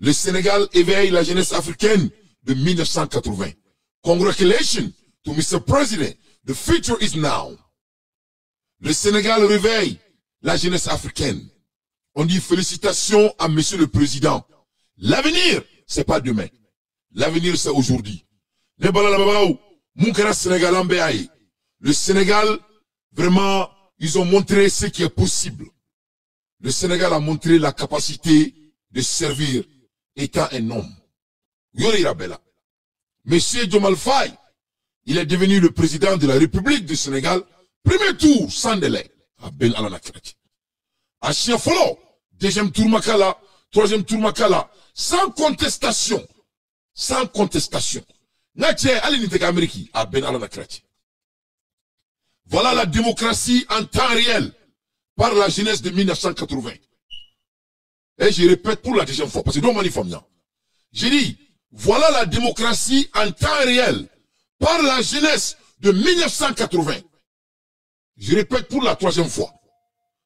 Le Sénégal éveille la jeunesse africaine de 1980. Congratulations to Mr. President. The future is now. Le Sénégal réveille la jeunesse africaine. On dit félicitations à Monsieur le Président. L'avenir, c'est pas demain. L'avenir, c'est aujourd'hui. Le Sénégal, vraiment, ils ont montré ce qui est possible. Le Sénégal a montré la capacité de servir étant un homme. Monsieur Diomaye Faye, il est devenu le président de la République du Sénégal. Premier tour, sans délai. À Ben Alanakrati. À Chiafolo, deuxième tour Makala, troisième tour Makala, sans contestation. Sans contestation. À Ben Alanakrati. Voilà la démocratie en temps réel par la jeunesse de 1980. Et je répète pour la deuxième fois, parce que donc j'ai dit, voilà la démocratie en temps réel par la jeunesse de 1980. Je répète pour la troisième fois.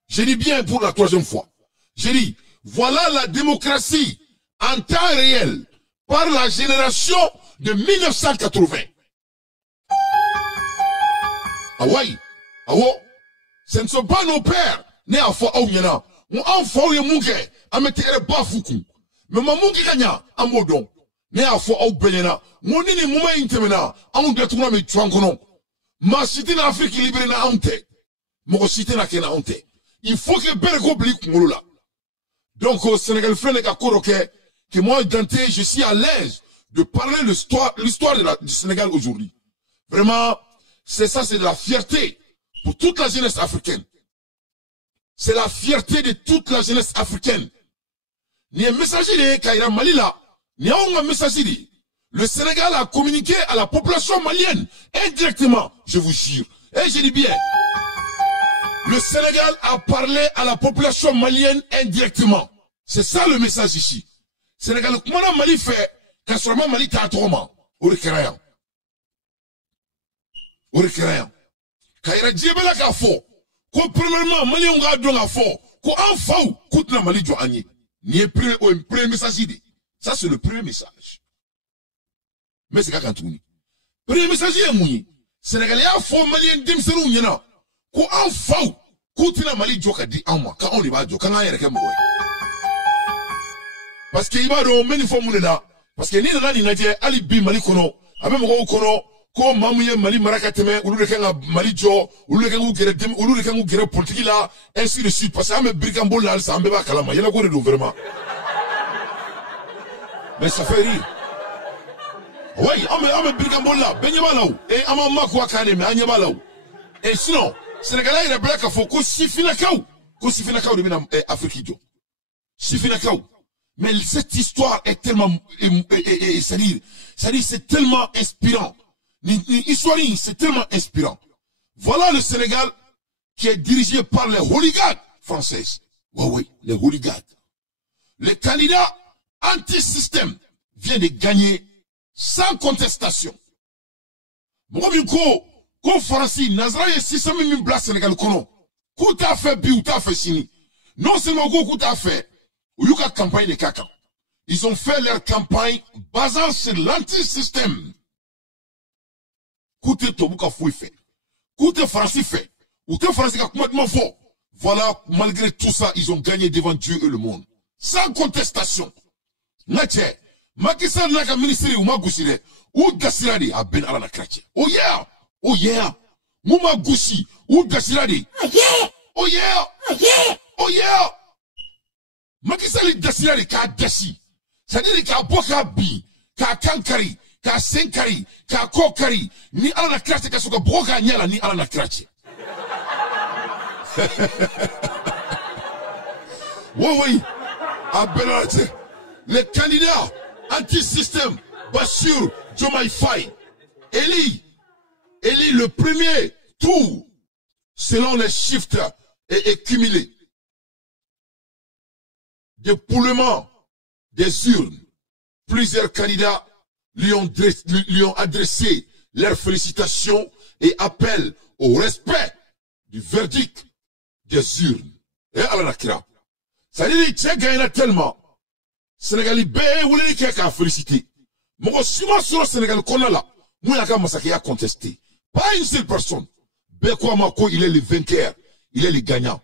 Je dis bien pour la troisième fois. J'ai dit, voilà la démocratie en temps réel par la génération de 1980. Ah ouais, ah ouais, ce ne sont pas nos pères, né à fois au Yana. On a fait un mouké, à mettre pas foukou. Mais ma mouké gagna, à modon. Né à fois au Benyana. Mon nini mouma intemena, à un détournement de Tchouangonon. Ma cité en Afrique libérée na honte. Mon cité na kena honte. Il faut que Bergo blik mouloula. Donc au Sénégal, frère n'est qu'à Koroké, que moi, Dante, je suis à l'aise de parler l'histoire du Sénégal aujourd'hui. Vraiment, c'est ça, c'est de la fierté pour toute la jeunesse africaine. C'est la fierté de toute la jeunesse africaine. Ni un messager de Kaira Malila, ni un messager de. Le Sénégal a communiqué à la population malienne indirectement, je vous jure. Et je dis bien, le Sénégal a parlé à la population malienne indirectement. C'est ça le message ici. Sénégal, comment la Mali fait, quand seulement Mali t'a trop au récréant. Au récréant. Kaira Djebela ka fo, ko premièrement, Mali on ga don a fo, ko en fau, koute na Mali jo anye. Ni un premier message idée. Ça c'est le premier message. Mais c'est quand on premier message est mouni. Sénégalais a fo Malien dimseru nyana. Ko en fau, koute na Mali jo ka di en moi, quand on y va jo, quand on y a quelqu'un. Parce que il va do many fois moulena. Parce que ni na ni na je ali bi Mali kono, abe mo kono. Ko mamouye Mali marakateme, ou le kanga Mali jo, ou le kanga gere dem, ou le kanga gere politique là, ainsi de suite. Parce que ame brigambo là, ça ame ba kalama. Y'en a quoi de vraiment. Mais ça fait rire. Oui, ame brigambo là, benyama là ou, et ame makwa kane me anyama là ou. Et sinon, Sénégalais il a black à faux, ko sifina kaou de mina Afrique jo. Sifina kaou. Mais cette histoire est tellement, c'est tellement inspirant. L'histoire, c'est tellement inspirant. Voilà le Sénégal qui est dirigé par les hooligans françaises. Oui, les hooligans. Le candidat anti-système vient de gagner sans contestation. Ko Francis, Nazara et système même blas Sénégal kono. Ko t'a fait bi ou t'a fait sini. Non seulement ko t'a fait, ou yuka campagne de caca. Ils ont fait leur campagne basant sur l'anti-système. Koute Tobuka Fouy fait. Koute Francis fait. Ou te Francis a complètement faux. Voilà, malgré tout ça, ils ont gagné devant Dieu et le monde. Sans contestation. Natche, Makissa Naka ministre ou Magoussire, ou Gassiradi a Ben Alana Kratche. Oh yeah! Oh yeah! Mouma Goussi, ou Gassiradi. Oh yeah! Oh yeah! Oh yeah! Oh yeah! Makissa li Gassiradi ka Gassi. C'est-à-dire ka Boka Bi, ka Kankari. Ka senkari, ka kokari, ni ala na krache ka soka broka nyala ni ala na krache. Oui, Abelate, le candidat anti-système, Bassirou Diomaye Faye, élit le premier tour, selon les chiffres et cumulés. Dépouillement des urnes, plusieurs candidats lui ont adressé leurs félicitations et appellent au respect du verdict des urnes. Et à la nakira. Ça dit, il tient gagné tellement. Sénégali bé wuli ki ka féliciter. Mon sima sur le Sénégal qu'on a là. Moi y'a massacre à contester. Pas une seule personne. Bekwa Mako il est le vainqueur, il est le gagnant.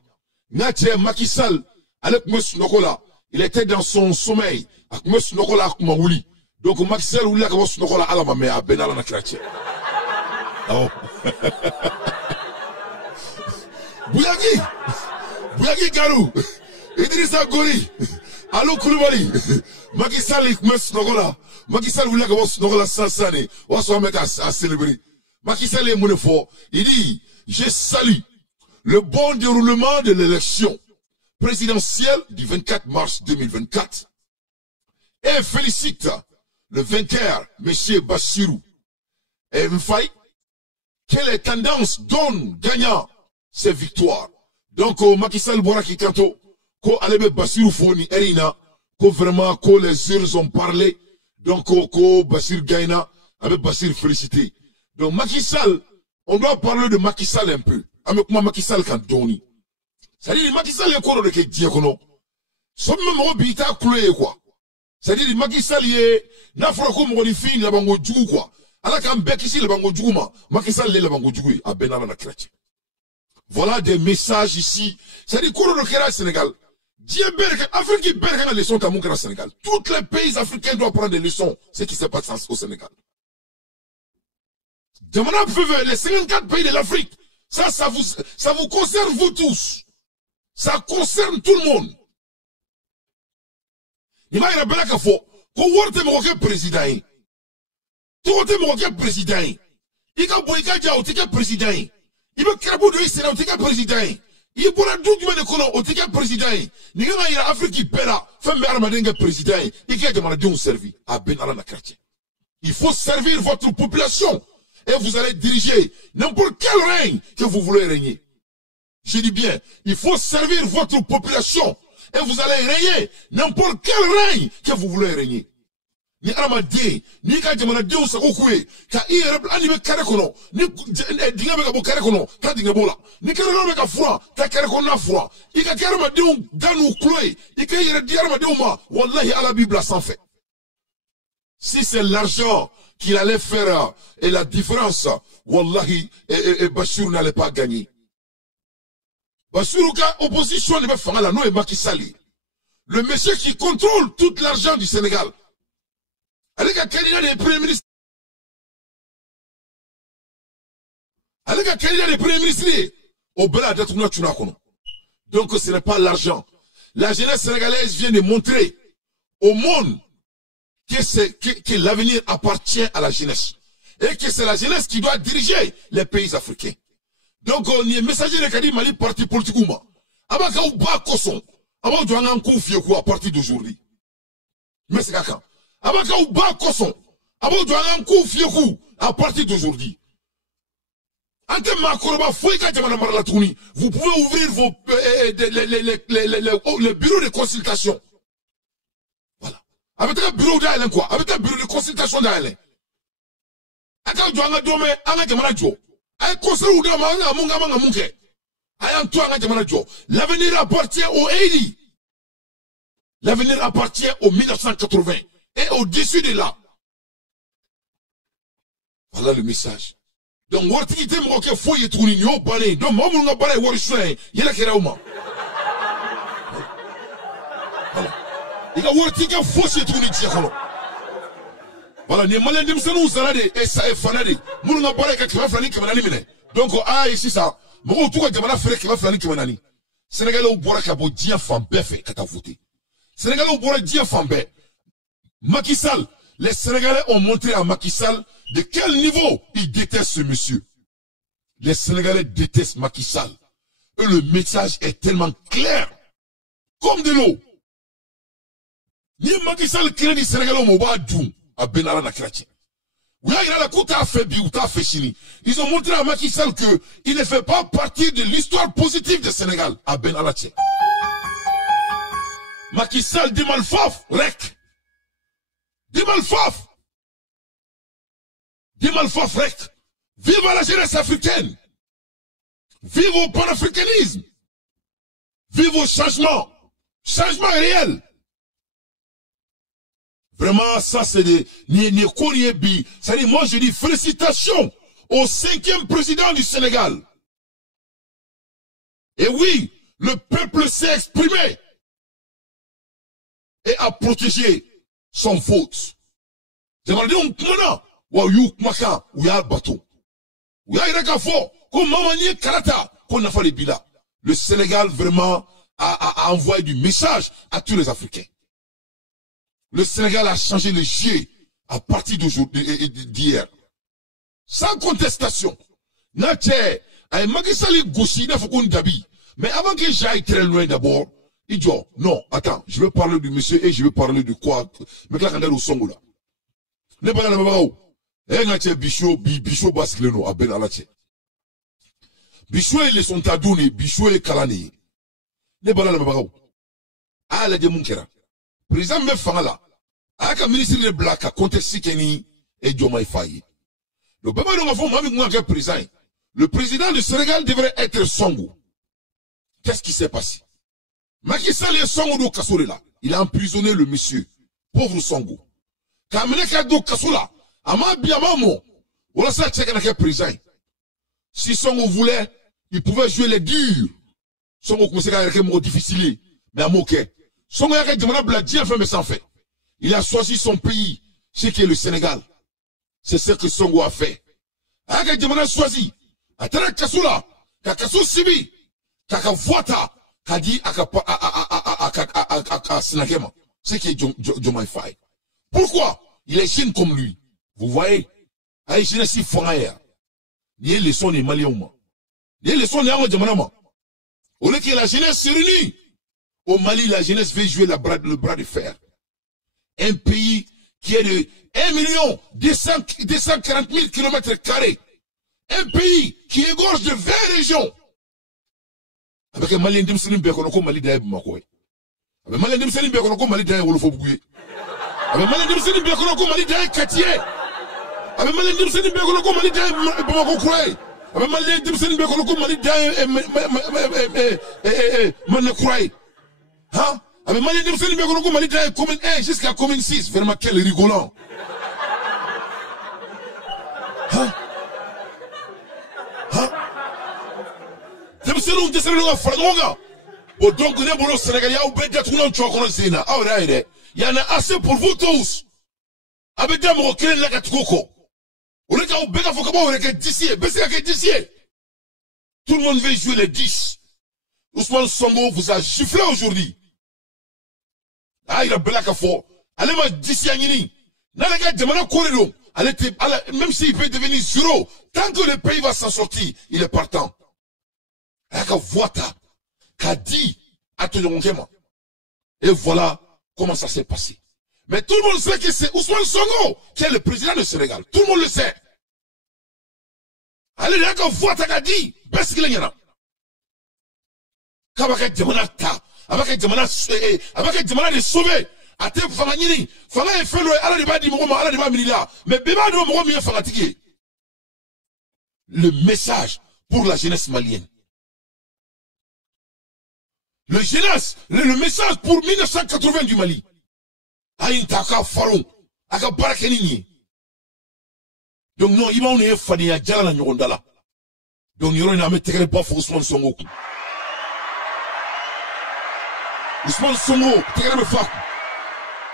Natie Macky Sall avec Monsieur Nokola, il était dans son sommeil avec Monsieur Nokola kuma wuli. Donc Macky Sall wuli avec Monsieur Nokola ala ma mea benala na kratie. Oh. Bouyagi Garou, Idrissa Gori, Alou Koulibaly, Macky Sall avec Monsieur Nokola. Macky Sall wuli avec Monsieur Nokola sansane, on se met à célébrer. Macky Sall est mon fort, il dit, je salue le bon déroulement de l'élection présidentielle du 24 mars 2024 et félicite le vainqueur, M. Bassirou Mfaye, que les tendances donnent gagnant ces victoires. Donc, Macky Sall Boraki Kanto, ko Alebe Bassirou Foni Erina, ko vraiment, ko les heures ont parlé, donc, ko Bassirou Gaina, avec Bassirou félicité. Donc, Macky Sall, on doit parler de Macky Sall un peu. Avec moi, Macky Sall quand Doni. C'est-à-dire, Macky Sall est quoi de Diakono? Somme mo bita cloué quoi. C'est-à-dire, Macky Sall est, n'a pas comme on fin, la bango djou quoi. Alors quand bec ici, la bango djou ma, Macky Sall est la bango djou, à Benala na chrétien. Voilà des messages ici. C'est-à-dire, quoi de Kera Sénégal? Dieu berk, Afrique qui berk la leçon à mon Sénégal. Tous les pays africains doivent prendre des leçons. Ce qui se passe au Sénégal. Demandez les 54 pays de l'Afrique. Ça vous concerne vous tous. Ça concerne tout le monde. Il m'a dit que faut que vous président. Tu es président. Il y a boyka dia otika président. Il veut krabo de Israël otika président. Il pour la doute de kono otika président. Ni nga ira Afrique qui pera femme armadenga président. Il y a demandé un service à Benala na chrétien. Il faut servir votre population. Et vous allez diriger n'importe quel règne que vous voulez régner. Je dis bien, il faut servir votre population. Et vous allez régner n'importe quel règne que vous voulez régner. Ni aramade, ni ka jamana de usa kokwe, ka ireb anime karekono, ni dinga beka bo karekono, ka dinga bola. Ni karekono beka fura, ka karekono na fura. Ika karama de un ganu kloe, ika ire diarama de uma, wallahi ala Bible sans fait. Si c'est l'argent qu'il allait faire et la différence, wallahi, et Bassirou n'allait pas gagner. Bassirou, opposition, ne va faire la non et Macky Sall. Le monsieur qui contrôle tout l'argent du Sénégal. Avec un candidat des premiers ministres. Avec un candidat des premiers ministres. Au bras d'être donc ce n'est pas l'argent. La jeunesse sénégalaise vient de montrer au monde que l'avenir appartient à la jeunesse. Et que c'est la jeunesse qui doit diriger les pays africains. Donc, on y est messager de Kadi Mali parti politique ou ma. Abaka ou ba koson. Abaka doit en confier quoi à partir d'aujourd'hui. Mais c'est quand? Abaka ou ba koson. Abaka doit en confier quoi à partir d'aujourd'hui. Ante Makoroba Fouika Djamana Marlatouni. Vous pouvez ouvrir vos, les bureaux de consultation. Voilà. Avec un bureau d'Alain quoi. Avec un bureau de consultation d'Alain. Aka doit en domé, anga Djamana Jo. L'avenir appartient au Haïti. L'avenir appartient au 1980. Et au-dessus de là. Voilà le message. Donc, Wartikite Mwoke Foye Tounigno, Bane, donc, Mamounga Bane Warishouen, Yela Kerauma. Voilà. Il y a Wartika Foye Tounigno. Voilà, les malins de nous salade et ça est fanade. Nous n'avons pas qu'à flani qui m'a animé. Donc, ah, ici ça. Mon tour de ma frère qui va flani qui m'a animé. Sénégalais au bois qui a beau dire femme beffé qu'à voté. Sénégalais au bois dire femme bé. Macky Sall, les Sénégalais ont montré à Macky Sall de quel niveau ils détestent ce monsieur. Les Sénégalais détestent Macky Sall. Et le message est tellement clair. Comme de l'eau. Ni Macky Sall qui dit Sénégalais au Moba Doum. À Benala na Kratie. Oui, il a la coute à fait bi ou à fait chini. Ils ont montré à Macky Sall que il ne fait pas partie de l'histoire positive du Sénégal à Benala. Macky Sall dit malfaf, rek. Dit malfaf. Dit malfaf, rek. Vive la jeunesse africaine. Vive au panafricanisme. Vive au changement. Changement réel. Vraiment, ça c'est des... C'est-à-dire, moi je dis félicitations au 5e président du Sénégal. Et oui, le peuple s'est exprimé et a protégé son faute. Demandez on comment ou you maka ou ya bateau. Ou ya iraka fo comme mamanie karata qu'on a fait les bila. Le Sénégal vraiment a envoyé du message à tous les Africains. Le Sénégal a changé le jeu à partir d'hier. Sans contestation. Nache, ay magisali goshi na fokon dabi. Mais avant que j'aille très loin d'abord, il dit, non, attends, je vais parler du monsieur et je vais parler de quoi? Mais là, quand on est au songo là. Ne pas la même eh, nache, bichot bascleno, à ben alache. Bichot, ils sont tadouni, bichot et kalani. Ne pas la même ah, la demunkera. Président me fangala. Ah, comme ministre de Black, à contexte Keni et Jomai Faye. Le baba de l'enfant, m'a mis président. Le président du Sénégal devrait être Songo. Qu'est-ce qui s'est passé? Macky Sall est Songo do Kassoure là. Il a emprisonné le monsieur. Pauvre Songo. Kamene do Kassoula. Ama biamamo. Voilà ça, tchèque n'a président. Si Songo voulait, il pouvait jouer les durs. Songo commençait à être mot difficile. Mais à moquer. Songo a demandé Bladien fait mais sans fait. Il a choisi son pays, ce qui est le Sénégal. C'est ce que Songo a fait. A demandé choisi. Atara Kassoula. Kakassou Sibi. Kaka voita. Kadi aka sinakema. Ce qui est Jomai Faye. Pourquoi? Il est jeune comme lui. Vous voyez? Aïe, je ne suis pas il y a les sons des Maliens. Il y a les sons des Amadjamanama. Au lieu que la jeunesse se réunit. Au Mali, la jeunesse veut jouer le bras de fer. Un pays qui est de 1 240 000 km². Un pays qui égorge de 20 régions. Avec un Malien de Moussoulim Bekonoko Mali d'Aïb Makoé. Avec un Malien de Moussoulim Bekonoko Mali d'Aïb Wolofoboué. Avec un Malien de Moussoulim Bekonoko Mali d'Aïb Katié. Avec un Malien de Moussoulim Bekonoko Mali d'Aïb Bamako Koué. Avec un Malien de Moussoulim Bekonoko Mali d'Aïb Manakoué. Hein? Avec un Malien de Moussoulim Bekonoko Mali d'Aïb commune 1 jusqu'à commune 6. Vraiment quel rigolant. Hein? Donc, il y en a assez pour vous tous. Avec des mots qui sont là, tout le monde veut jouer les 10. Ousmane Sonko vous a giflé aujourd'hui. Ah, il a belak à fort. Allez, moi, 10 yangini. Même s'il peut devenir 0, tant que le pays va s'en sortir, il est partant. Et voilà comment ça s'est passé. Mais tout le monde sait que c'est Ousmane Sonko qui est le président du Sénégal. Tout le monde le sait. Allez, là, quand voit ta dit, parce qu'il y en a. Avec demanda de sauver. Ate Fangani, Fanga est fait le ala de badi Mouama, ala de Bamila. Mais Beba de Mouama est fatigué. Le message pour la jeunesse malienne. Le message pour 1980 du Mali. Aïntaka Faron, Aka Barakenini. Donc non, il va en être fadi à Djala Nyondala. Donc il y aura une amie très pas pour Ousmane Sonko. Ousmane Sonko, très bien fait.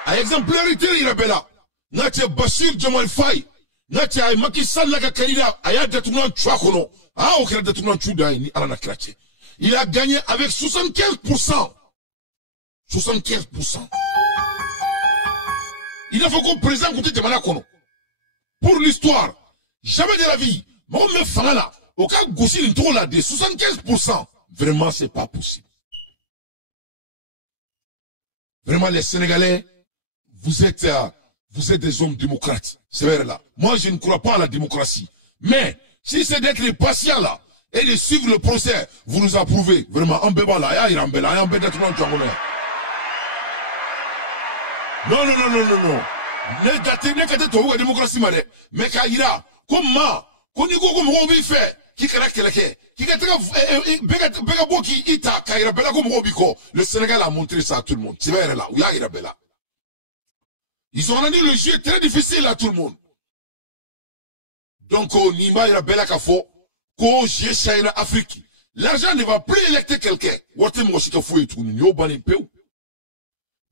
A exemplarité, il est là. Natia Bashir Jomai Faye. Natia Macky Sall la candidat. Aya détournement Chouakono. Ah, auquel détournement Choudaïni, Alana Kraché. Il a gagné avec 75%. 75%. Il a fait qu'on présente côté de Manakono. Pour l'histoire, jamais de la vie, moi, me fanga là, au cas Goussi l'intro là, de 75%. Vraiment, c'est pas possible. Vraiment, les Sénégalais, vous êtes des hommes démocrates. C'est vrai là. Moi, je ne crois pas à la démocratie. Mais, si c'est d'être patient là, et de suivre le procès, vous nous approuvez. Vraiment, un bébé là, il y a un bébé là, non. Ne dater, ne kate to la démocratie made. Mais quand il a, comment, qu'on y go comme on veut faire, qui kala keleke, qui kate bega boki ita, kaira bela comme Robiko. Le Sénégal a montré ça à tout le monde. C'est vrai là, où il y a bela. Ils ont rendu le jeu très difficile à tout le monde. Donc, Nima ira bela kafo, ko jeu China Afrique. L'argent ne va plus électer quelqu'un.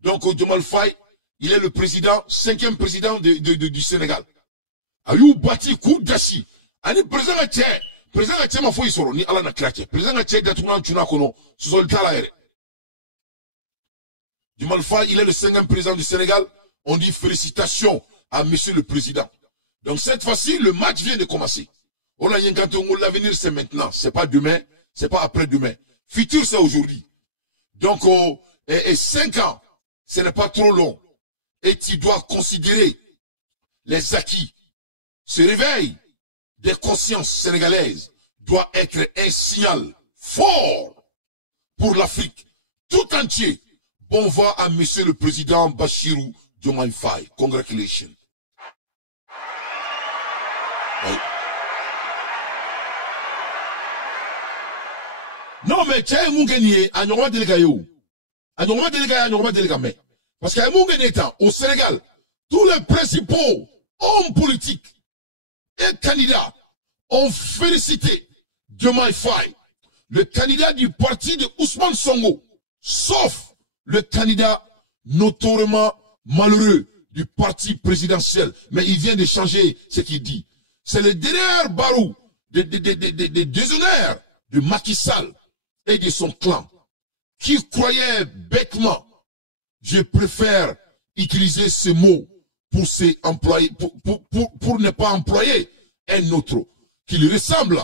Donc, Diomaye Faye, il est le président, 5e président du Sénégal. Ayou bati coup d'achi. Ani président a tché. Président a tché ma foi soro, ni ala na krache. Président a tché d'atouna tuna kono, sous tala ere. Diomaye Faye, il est le 5e président du Sénégal. On dit félicitations à monsieur le président. Donc cette fois-ci, le match vient de commencer. On a rien quand l'avenir c'est maintenant, c'est pas demain, c'est pas après-demain. Futur c'est aujourd'hui. Donc, 5 ans, ce n'est pas trop long. Et tu dois considérer les acquis. Ce réveil des consciences sénégalaises doit être un signal fort pour l'Afrique tout entier. Bon vent à monsieur le président Bachirou Diomaye Faye. Congratulations. Oui. Non, mais tiens, mon gagné, à Nyoma Delgayo. À Nyoma Delgayo, à Nyoma Delgamé. Parce qu'à mon gagné, au Sénégal, tous les principaux hommes politiques et candidats ont félicité Diomaye Faye, le candidat du parti de Ousmane Sonko, sauf le candidat notoirement malheureux du parti présidentiel. Mais il vient de changer ce qu'il dit. C'est le dernier barou des déshonneurs de Macky Sall et de son clan qui croyait bêtement, je préfère utiliser ce mot pour ne pas employer un autre qui lui ressemble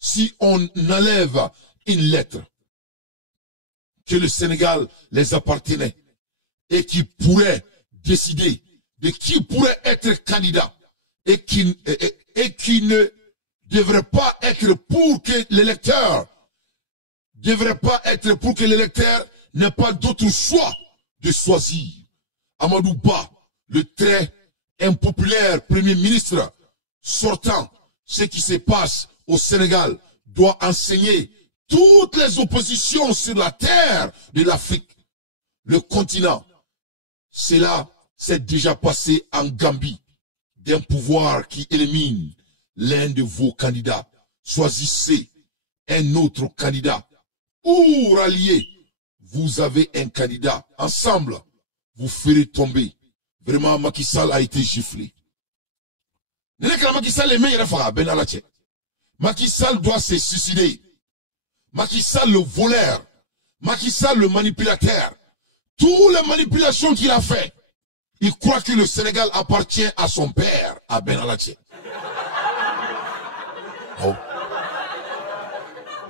si on enlève une lettre que le Sénégal les appartenait et qui pourrait décider de qui pourrait être candidat et qui ne devrait pas être pour que l'électeur n'ait pas d'autre choix de choisir. Amadou Ba, le très impopulaire premier ministre sortant, ce qui se passe au Sénégal doit enseigner toutes les oppositions sur la terre de l'Afrique, le continent. Cela s'est déjà passé en Gambie, d'un pouvoir qui élimine l'un de vos candidats. Choisissez un autre candidat. Ou ralliez, vous avez un candidat. Ensemble, vous ferez tomber. Vraiment, Macky Sall a été giflé. Macky Sall doit se suicider. Macky Sall le voleur. Macky Sall le manipulateur. Toutes les manipulations qu'il a fait. Il croit que le Sénégal appartient à son père, à Ben Alaché. Oh.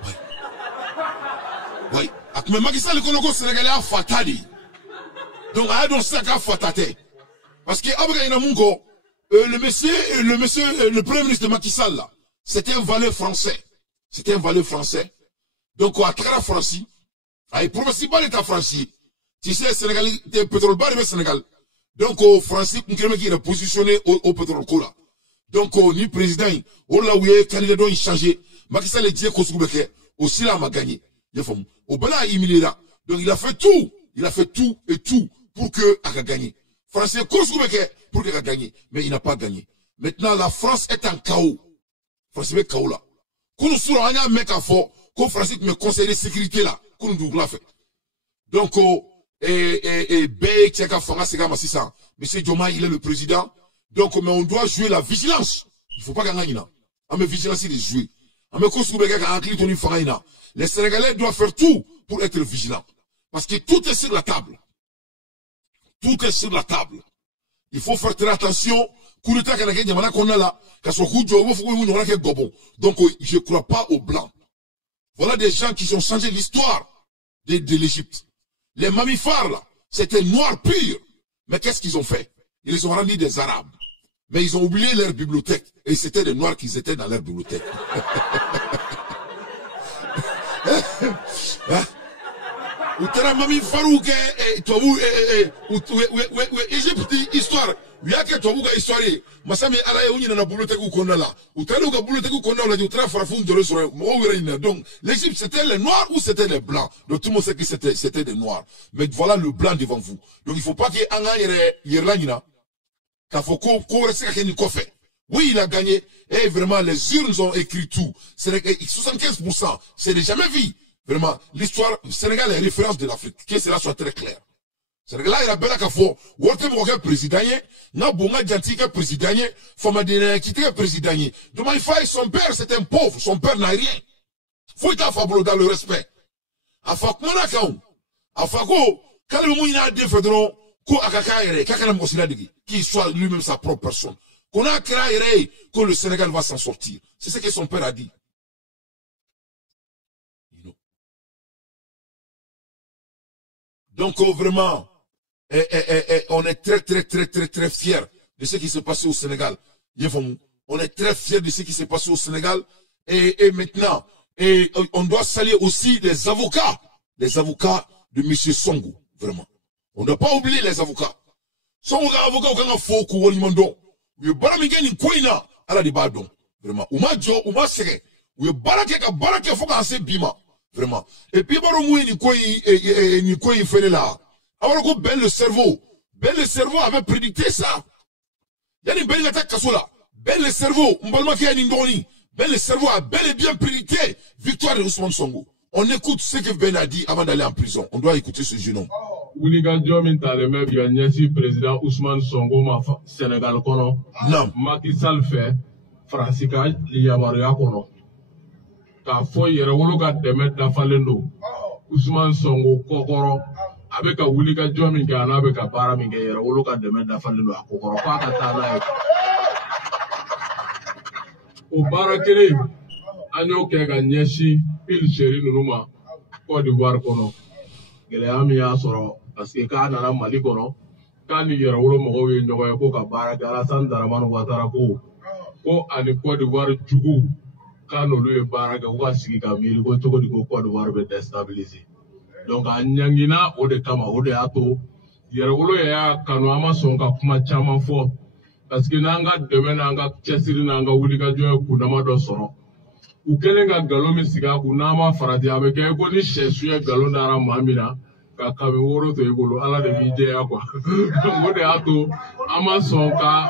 Oui. Oui. Mais Macky Sall le Sénégalais a fatali. Donc, il y a un fatate. Parce que, le premier ministre de Macky Sall, là, c'était un valeur français. C'était un valeur français. Donc, à travers la France, il promet pas l'État français. Tu sais, Sénégal, le pétrole bas, le Sénégal. Donc, au français, qui est positionné au pétrole là. Donc, ni président, on l'a où il candidat doit changer. Macky Sall est dit aussi là, m'a gagné. Au Bala, il est là. Donc, il a fait tout. Il a fait tout et tout pour que a gagné. Français, pour qu'il a gagné. Mais il n'a pas gagné. Maintenant, la France est en chaos. France est chaos là. Quand nous sommes en mec à fort, quand Français me conseille de sécurité là, quand nous l'a fait. Donc, Monsieur Diomaye, il est le président. Donc, mais on doit jouer la vigilance. Il ne faut pas gagner là. Mais vigilance, il est joué. Les Sénégalais doivent faire tout pour être vigilants. Parce que tout est sur la table. Tout est sur la table. Il faut faire très attention. Donc, je ne crois pas aux Blancs. Voilà des gens qui ont changé l'histoire de l'Égypte. Les mammifères, là, c'était noir pur. Mais qu'est-ce qu'ils ont fait? Ils les ont rendus des Arabes. Mais ils ont oublié leur bibliothèque. Et c'était des Noirs qui étaient dans leur bibliothèque. Ou t'as mami Farouk et toi vous Égypte histoire. Il y a que toi vous histoire. Masami ala yoni na bibliothèque ou konala. Ou t'as le bibliothèque ou konala du tra farafun de restaurant. Donc l'Égypte c'était les Noirs ou c'était les Blancs. Donc tout le monde sait que c'était des Noirs. Mais voilà le blanc devant vous. Donc il faut pas qu'il y ait un yerlanina. Oui, il a gagné. Et vraiment, les urnes ont écrit tout. 75%, c'est jamais vu. Vraiment, l'histoire, le Sénégal est référence de l'Afrique. Que cela soit très clair. Sénégal, il a bien qu'à faire. Worte Moga président, n'a bonga jantika président, Famadine quitté président. Demain, son père, c'est un pauvre. Son père n'a rien. Faut être fabuleux dans le respect. Afak Monakaou. Afako, quand le mouina a dit Fédéron, ko akakaere, kakana mosila digi, qui soit lui-même sa propre personne. Qu'on a créé, que le Sénégal va s'en sortir. C'est ce que son père a dit. Donc, vraiment, on est très fiers de ce qui s'est passé au Sénégal. On est très fiers de ce qui s'est passé au Sénégal. Et maintenant, on doit saluer aussi les avocats de M. Songo, vraiment. On ne doit pas oublier les avocats. Songo, avocat, on a faux coup, we baraminga ni koina ala di badon vraiment uma sere we barake foka ase bima vraiment et puis baro mou ni koi fele là alors ko le cerveau avait prédicté ça yani ben ngata kasola le cerveau mbalma ki ni ndoni le cerveau a bel et bien prédicté victoire de Ousmane Sonko. On écoute ce que Ben a dit avant d'aller en prison. On doit écouter ce jeune homme. Ouliga Diomin Taleme Bianyesi président Ousmane Sonko ma Sénégal kono. Non. Macky Sall fait Fransika Liyamaria kono. Ka fo yere wologa demet da falendo. Ousmane Sonko kokoro avec a Ouliga Diomin kana avec a para minga yere wologa demet da falendo kokoro kwa katana. O bara kele anyo ke ga nyesi pile chéri nunuma Côte d'Ivoire kono. Geleami ya soro parce que ka nana Mali kono kan ni yere wolo mogo we nyogo ko ka bara gara san daramanu watara ko ani Côte d'Ivoire jugu kan olu e bara ga wa sigi ka miri ko to ko Côte d'Ivoire be déstabiliser donc anyangina o de kama o de ato yere wolo ya kanu ama son ka kuma chama fo parce que nanga demain nanga chesiri nanga wuli ka joye kunama do soro u kelen ka galo mi siga kunama farati abe ke ko ni shesuye galo dara mamina ka kabe woro to igolo ala de mi je akwa ngo de ato ama son ka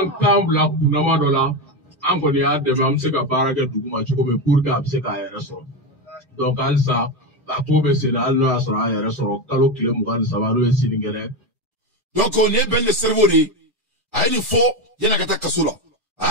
ensemble kunama do la an ko ni ade bam se ka baraka duguma chiko me pour ka se ka yere soro donc alsa la tobe se na alno asra yere soro kalo kile mugan sabaro e siningere donc on est ben le cerveau ni il faut yana kata kasola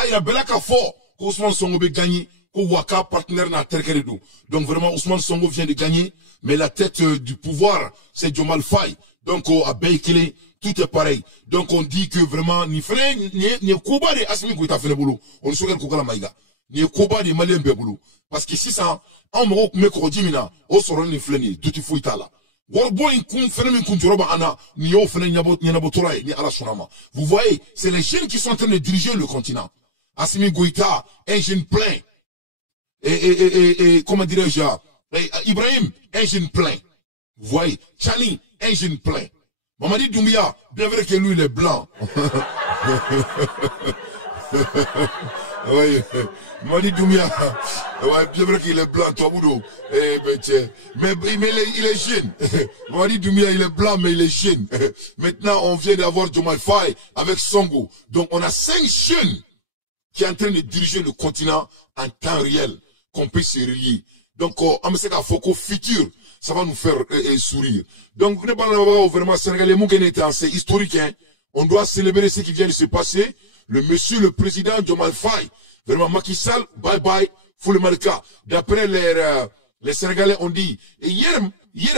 il a bela ka fort Ousmane Sonko be gagné ko waka partenaire na terkere do donc vraiment Ousmane Sonko vient de gagner mais la tête du pouvoir c'est Diomaye Faye donc à Beikele tout est pareil donc on dit que vraiment ni frère ni koba de Assimi Goïta fait le boulot on se regarde kokala maïga ni koba de Malien be boulot parce que si ça en moro me ko dimina o soro ni fleni tout il faut itala vous voyez, c'est les jeunes qui sont en train de diriger le continent. Assimi Goïta, un jeune plein. Et comment dirais-je, Ibrahim, un jeune plein. Vous voyez, Chani, un jeune plein. Mamadi Doumbia, bien vrai que lui, il est blanc. Oui, Mamadi Doumbia, ouais, bien vrai qu'il est blanc, toi, Boudou. Mais il est jeune. Mamadi Doumbia, il est blanc, mais il est jeune. Maintenant, on vient d'avoir Diomaye Faye avec Sonko. Donc, on a 5 jeunes qui sont en train de diriger le continent en temps réel, qu'on peut se relier. Donc, Ameseka Foko futur, ça va nous faire sourire. Donc, vous ne parlez pas vraiment Sénégalais, c'est historique, hein. On doit célébrer ce qui vient de se passer. Le monsieur, le président Diomaye Faye, vraiment Macky Sall, bye bye, faut le malka. D'après les Sénégalais, on dit, Yerem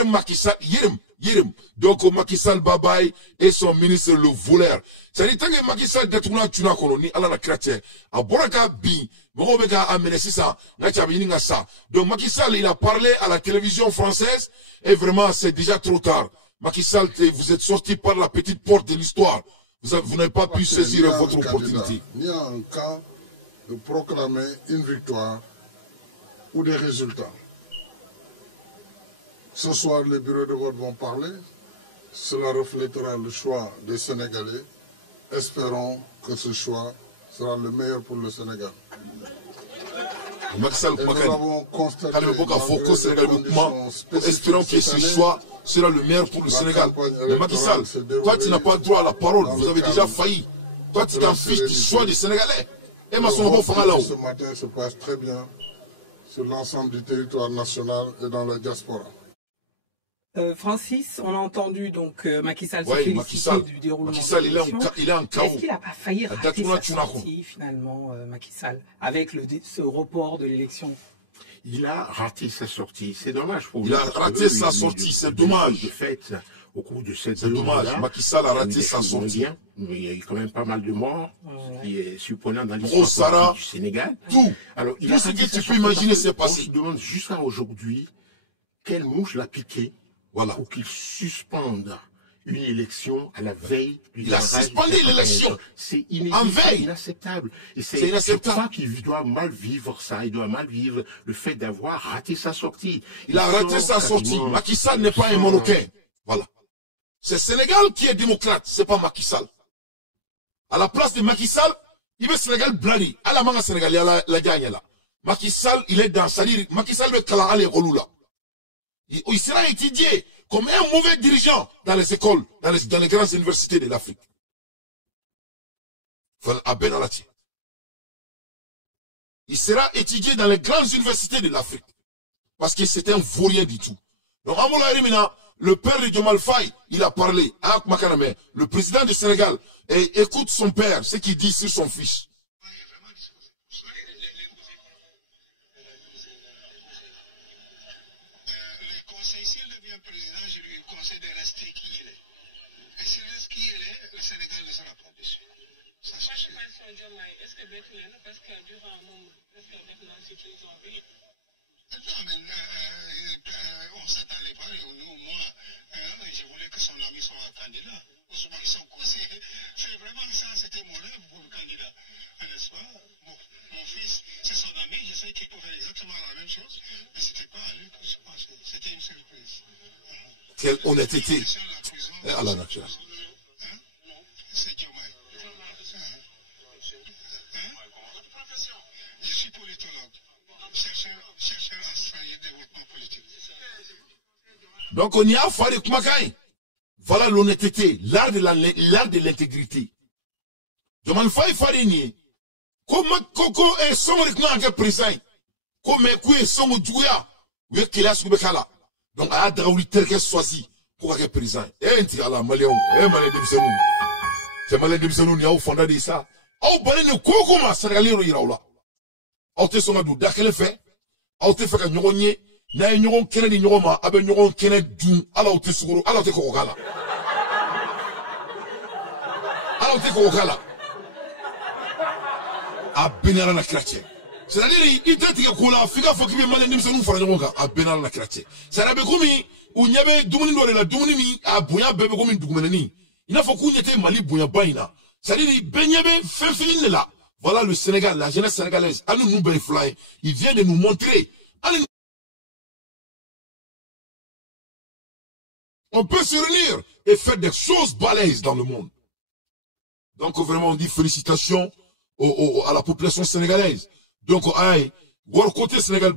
Macky Sall, Yerem. Donc, Macky Sall, bye bye, et son ministre, le voleur. Ça dit, tant que Macky Sall détourna tuna koloni, ala la chrétien, a boraka bi, morobeka amené ça, n'a ça. Donc, Macky Sall, il a parlé à la télévision française, et vraiment, c'est déjà trop tard. Macky Sall, vous êtes sorti par la petite porte de l'histoire. Vous n'avez pas pu saisir votre opportunité. Il y a un cas de proclamer une victoire ou des résultats. Ce soir, les bureaux de vote vont parler. Cela reflètera le choix des Sénégalais. Espérons que ce choix sera le meilleur pour le Sénégal. Et nous avons constaté espérons que ce choix sera le meilleur pour le Sénégal. Mais Macky Sall, toi tu n'as pas droit à la parole, vous avez déjà failli. Toi, tu t'en fiches du choix des Sénégalais. Et ma son ce matin se passe très bien sur l'ensemble du territoire national et dans la diaspora. Francis, on a entendu donc Macky Sall se féliciter du déroulement Macky Sall, il est en chaos. Est-ce qu'il n'a pas failli rater sa sortie finalement, Macky Sall, avec ce report de l'élection? Il a raté sa sortie. C'est dommage pour lui. Il a raté sa sortie, c'est dommage. De fait, au cours de cette c'est dommage. Macky Sall a raté sa sortie. Mais il y a eu quand même pas mal de morts qui est surprenant dans l'histoire du Sénégal. Tout. Alors, tout ce que tu peux imaginer s'est passé. On se demande jusqu'à aujourd'hui quelle mouche l'a piqué pour qu'il suspende une élection à la veille du démarrage. Il a suspendu l'élection. C'est inacceptable. Et c'est inacceptable qu'il doit mal vivre ça. Il doit mal vivre le fait d'avoir raté sa sortie. Il a raté sa sortie. Macky Sall n'est pas un Marocain. Voilà. C'est Sénégal qui est démocrate, c'est pas Macky Sall. À la place de Macky Sall, il veut Sénégal blani. À la manga Sénégal, il y a la gagne là. Macky Sall, il est dans sa ligne. Macky Sall veut kala aller là. Il sera étudié comme un mauvais dirigeant dans les écoles, dans les grandes universités de l'Afrique. Il sera étudié dans les grandes universités de l'Afrique. Parce que c'est un vaurien du tout. Donc, le père de Diomaye Faye, il a parlé. Le président du Sénégal, et écoute son père, ce qu'il dit sur son fils. Parce que durant un moment, non, mais on s'attendait pas. Moi, je voulais que son ami soit candidat. C'est vraiment ça, c'était mon rêve pour le candidat. N'est-ce pas? Mon fils, c'est son ami, je sais qu'il peut faire exactement la même chose, mais c'était pas à lui que je pensais. C'était une surprise. Quelle honnêteté. À la nature. C'est Diomaye. Je suis politologue, chercheur en stratégie de développement politique. Donc on y a fallu Kumakai. Voilà l'honnêteté, l'art de l'intégrité. Diomaye Faye Farini, comme Koko et son recrutement présent, comme Koué son Djouya, ou Kilas Kubekala. Donc à Daouli Terke Soisi, pour être présent. Et Ntigala Malion, et Malé de Bissonou. C'est Malé de Bissonou, il y a au fond de ça. Au balai de Kokoma, Sénégalais, Iraoula. Au te songa du dakele fait, au te fait que nyonye, na nyon kene di nyoma, abe nyon kene du, ala au te suguru, ala au te kokala. Ala au te kokala. A benara na chrétien. C'est-à-dire, il te tige kola, figa fokibe mane nimse nou fara nyonga, a benara na chrétien. C'est-à-dire, komi, ou nyabe dumuni ndore la dumuni mi, a boya bebe komi dugumeneni. Il a faut qu'on yete mali boya baina. C'est-à-dire, benyabe, fenfini là. Voilà le Sénégal, la jeunesse sénégalaise. Il vient de nous montrer. On peut se réunir et faire des choses balèzes dans le monde. Donc vraiment, on dit félicitations à la population sénégalaise. Donc, côté Sénégal,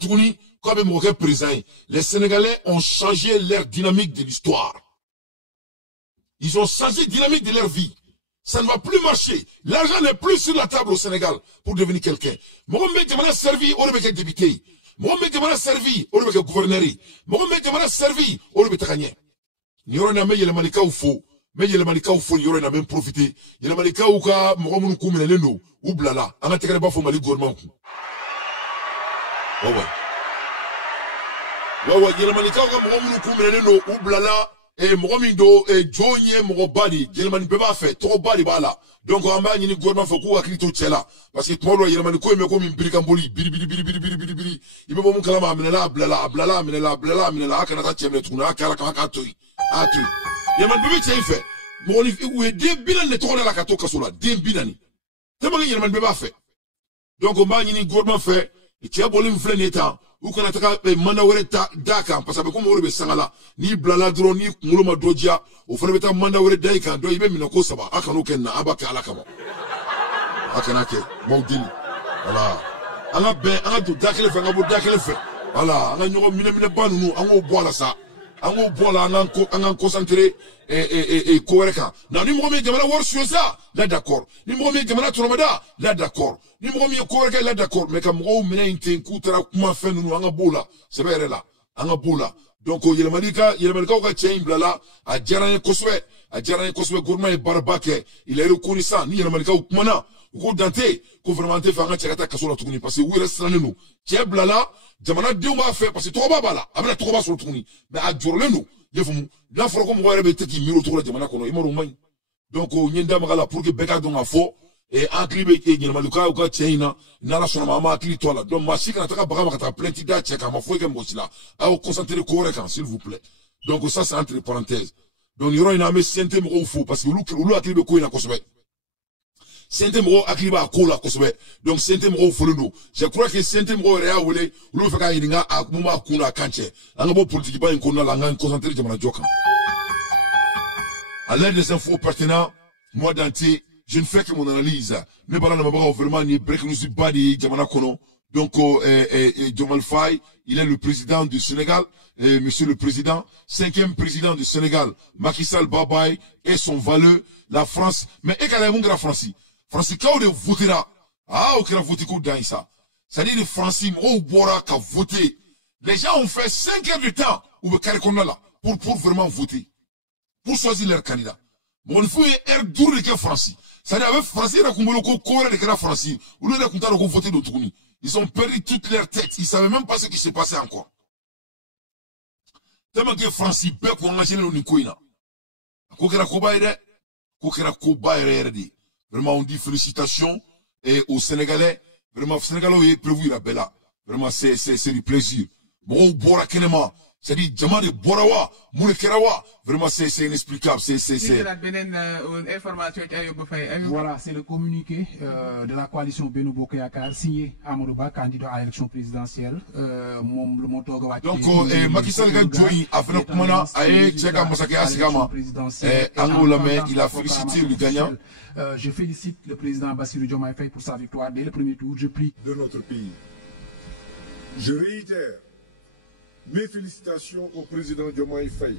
comme un présent, les Sénégalais ont changé leur dynamique de l'histoire. Ils ont changé la dynamique de leur vie. Ça ne va plus marcher. L'argent n'est plus sur la table au Sénégal pour devenir quelqu'un. Mohamed Djamana servi au Rebeke député. Mohamed Djamana servi au Rebeke gouverneur. Mohamed Djamana servi au Rebeke Kanye. Nyoro na meye le malika ou faux. Meye le malika ou faux, nyoro na même profité. Yele malika ou ka Mohamed Koumene leno ou blala. Anga tekere ba fo mali gouvernement ku. Wawa. Yele malika ou ka Mohamed Koumene leno ou blala. Et Mogomindo et Johnny Mogobadi, Yelman Beba fait, trop badi bala. Donc on va y aller gouvernement faut qu'on crito tchela. Parce que toi, Yelman ko me comme birikamboli, biri. Il me bon kalama menela blala menela kanata tchemle tuna kala kakatoi. Atu. Yelman Beba tchai fait. Mogoni ou est deux bilan de tourner la kato kasola, deux bilani. Tellement Yelman Beba fait. Donc on va y aller gouvernement fait, et tia bolim fleneta. Ou qu'on attaque mandawere daka parce que comme on le sangala ni blala dro ni nguloma dojia o fana beta mandawere daika do ibe minako saba akano kenna abaka alakama akana ke mawdini voilà anga be anga do dakele fe ngabo dakele fe voilà anga nyoko mine banu anga o boala sa ango bola angan concentré et kowereka na ni mo mi jamana war ça là d'accord ni mo mi jamana tromada là d'accord ni mo mi kowereka là d'accord mais comme mo mina inte kutara kuma fe nu anga bola c'est vrai là anga bola donc yelemalika ka chain blala a jarane koswe gourmet barbake il est reconnaissant ni yelemalika kumana ko dante ko vraiment te fanga chakata kasola tukuni parce que wira sanenu blala jamana diou ba fait parce que to bala abana to ba so tukuni mais a jorlenu yefumu la foro ko mo rebe teki miro to la jamana kono imoro mai donc nyenda magala pour que beka donc afo et enclibe ke yelemalika ko chaina na la sona mama akli to la donc masika nataka baga makata plainte da cheka mafo ke mbosila a concentrer correct s'il vous plaît donc ça c'est entre parenthèses donc yoro ina me sente mo fou parce que lu aklibe ko ina kosbe Sente mro akliba kola kosbe donc sente mro foluno je crois que sente mro rea wole lu faka yinga akuma kuna kanche anga bo politique ba nkona la ngan concentrer jamana joka à l'aide des infos pertinents moi d'anti je ne fais que mon analyse ne bala na mabaka vraiment ni break nous badi jamana kono donc Diomaye Faye il est le président du Sénégal monsieur le président 5e président du Sénégal Macky Sall Babaye et son valeur la France mais également mon grand Francis quand on votera, on a voté dans ça. C'est-à-dire les Français, on boira qu'à voter. Les gens ont fait 5 heures de temps ou là pour vraiment voter. Pour choisir leur candidat. Bon, il faut un dur de Français. C'est-à-dire avec Français, il y a un Français. Ou il y a un voter d'autres. Ils ont perdu toute leur tête. Ils ne savaient même pas ce qui s'est passé encore. Tellement que Français, qu'on a gêné au Nikoïna. Vraiment, on dit félicitations et aux Sénégalais. Vraiment, Sénégalais est prévu la bella. Vraiment, c'est du plaisir. Bon, Bora Kenema. C'est-à-dire, Djama de Borawa, Moule Kerawa. Vraiment, c'est inexplicable. Voilà, c'est le communiqué de la coalition Beno Bokeyakar, signé Amadouba, candidat à l'élection présidentielle. Donc, Macky Sall Gadjoui a fait un comment aye Tcheka Mosake Asigama. Angolame, il a félicité le gagnant. Je félicite le président Bassirou Diomaye Faye pour sa victoire dès le premier tour. Je prie de notre pays. Je réitère mes félicitations au président Diomaye Faye.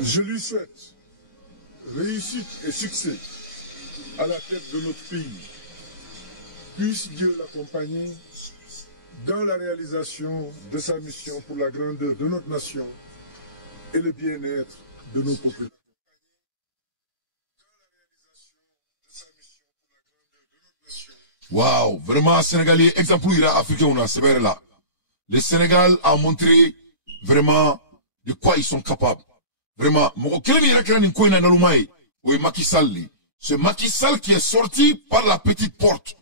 Je lui souhaite réussite et succès à la tête de notre pays. Puisse Dieu l'accompagner dans la réalisation de sa mission pour la grandeur de notre nation et le bien-être de nos populations. Waouh, vraiment, Sénégalais, exemple, il a africain, on a, c'est vrai là. Le Sénégal a montré vraiment de quoi ils sont capables. Vraiment, c'est Macky Sall qui est sorti par la petite porte.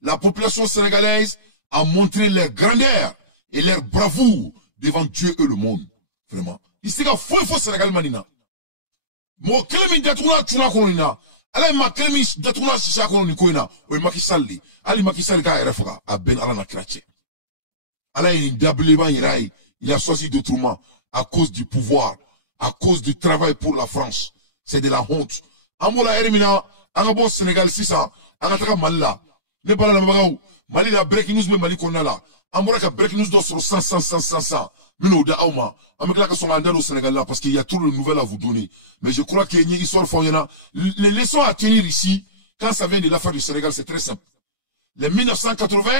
La population sénégalaise a montré leur grandeur et leur bravoure devant Dieu et le monde. Vraiment. Ici, il faut Sénégal manina. Mo kelemi datuna tuna konina. Ala ma kelemi datuna sisa konini koina. O Macky Sall li. Ali Macky Sall ka refa a ben ala na krache. Ala il il a choisi d'autrement à cause du pouvoir, à cause du travail pour la France. C'est de la honte. Amola Hermina, anga bon Sénégal 600, anga taka Malila. Ne pas la magaou. Mali la breaking news me Mali konala. Amora ka breaking news dans sur 100. Mino da auma. Amekla ka son andal au Sénégal là parce qu'il y a trop de nouvelles à vous donner. Mais je crois qu'il y a une histoire foyena. Les leçons à tenir ici, quand ça vient de l'affaire du Sénégal, c'est très simple. Les 1980,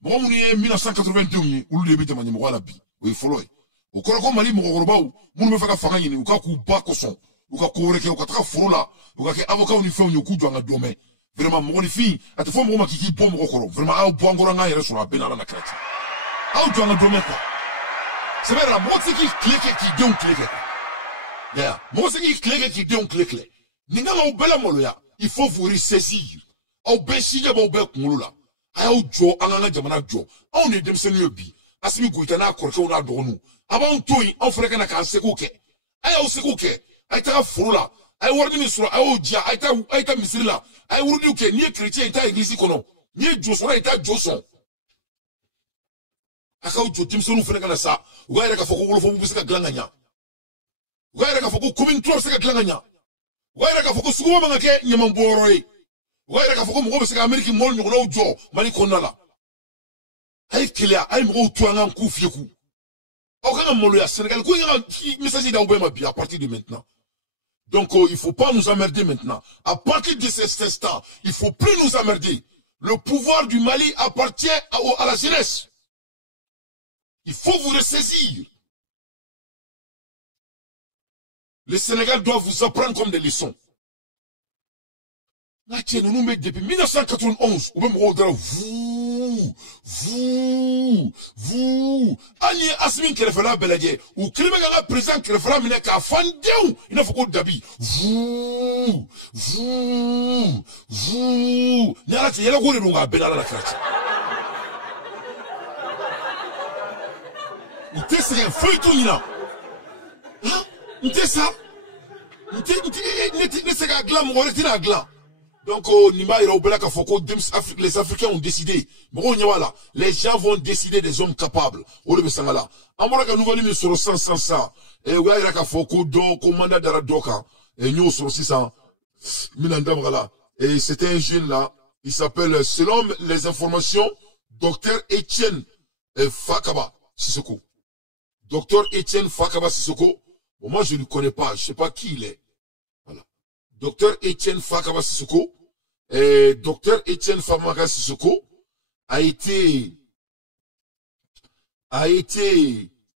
bon, on est 1982, ou le début de manière morale, oui, follow. Au Korako Mali, Morobaou, moun me fait fagani, ou kakou bakoson, ou kakou reke, ou katra forola, ou kaké avocat ou ni fait un coup dans un domaine. Vraiment, mon fille, à te fois, mon qui bombe rokoro. Vraiment, à Bouangoranga, il est sur la benara na crête. À dans un domaine, quoi. C'est vrai, moi, c'est qui clique qui donne clique. D'ailleurs, moi, c'est qui clique qui donne clique. Ninga au bela moloya, il faut vous ressaisir. Au bessiga, au bel molola. Ayo jo, anganga jamana jo. On est dem senyobi. Asimi guitana, korka, on a dronou. Avant tout, on ferait qu'un akan sekouke. Ayo sekouke. Aïta froula. Aïe wardi misura. Ayo dia. Aïta misrila. Aïe wardi uke. Ni chrétien, ita église kono. Ni josona, ita joson. Akao jo timsonu ferait qu'un sa. Ouaire ka foko wolo fobu bisika glanganya. Ouaire ka foko coming trop sika glanganya. Ouaire ka foko sukuba mangake nyamamboroe. Ouaire ka foko mgo bisika Ameriki mol nyulo jo. Mali konala. Aïe Kélia, aïe Mro Touangan Koufiekou. Aucun Moloya Sénégal, message d'Aoubema à partir de maintenant. Donc, il ne faut pas nous emmerder maintenant. À partir de cet instant, il ne faut plus nous emmerder. Le pouvoir du Mali appartient à la jeunesse. Il faut vous ressaisir. Le Sénégal doit vous apprendre comme des leçons. Nous mettons depuis 1991, vous, Ani Asmin qui refera Beladie, ou Klimagara présent qui refera Mineka Fandéou, il n'a pas qu'au dabi. Vous, Nala, il y a la goule de Benala la crête. Ou t'es c'est un feuilleton, Nina. Hein? Ou t'es ça? Ou t'es c'est un glam, ou t'es un glam. Donc, les Africains ont décidé. Les gens vont décider des hommes capables. Et c'était un jeune là. Il s'appelle, selon les informations, Dr Etienne Fakaba Sissoko. Dr Etienne Fakaba Sissoko. Bon, moi, je ne le connais pas. Je ne sais pas qui il est. Voilà. Dr Etienne Fakaba Sissoko. Docteur Etienne Famara Sissoko a été